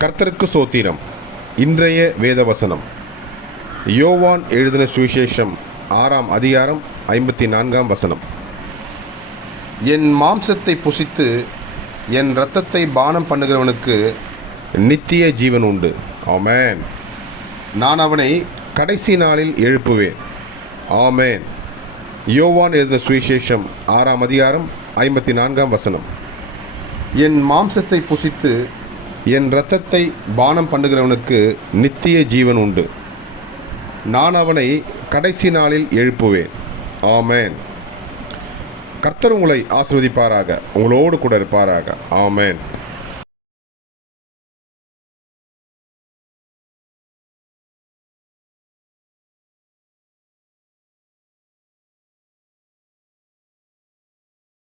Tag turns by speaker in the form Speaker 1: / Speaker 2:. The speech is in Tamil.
Speaker 1: கர்த்தருக்கு சோத்திரம். இன்றைய வேதவசனம். யோவான் எழுதின சுவிசேஷம் ஆறாம் அதிகாரம் ஐம்பத்தி நான்காம் வசனம். என் மாம்சத்தை புசித்து என் இரத்தத்தை பானம் பண்ணுகிறவனுக்கு நித்திய ஜீவன் உண்டு. ஆமென். நான் அவனை கடைசி நாளில் எழுப்புவேன். ஆமென். யோவான் எழுதின சுவிசேஷம் ஆறாம் அதிகாரம் ஐம்பத்தி நான்காம் வசனம். என் மாம்சத்தை புசித்து என் இரத்தத்தை பானம் பண்ணுகிறவனுக்கு நித்திய ஜீவன் உண்டு. நான் அவனை கடைசி நாளில் எழுப்புவேன். ஆமேன். கர்த்தர் உங்களை ஆசிர்வதிப்பாராக. உங்களோடு கூட இருப்பாராக. ஆமேன்.